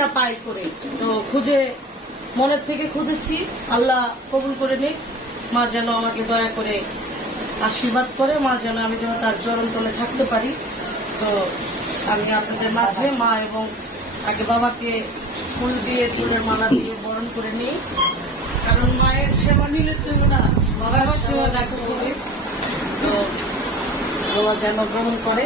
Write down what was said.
না পাই করে। তো খুঁজে মনের থেকে খুঁজেছি, আল্লাহ কবুল করে নিক। মা যেন আমাকে দয়া করে আশীর্বাদ করে, মা যেন আমি যেন তার চরণ তলে থাকতে পারি। তো আমি আপনাদের মাঝে মা এবং আগে বাবাকে ফুল দিয়ে ফুলের মালা দিয়ে বরণ করে নিই, কারণ মায়ের সেবা নিলে তুমি না বাবার সেবা দেখো করে। তো বাবা যেন গ্রহণ করে।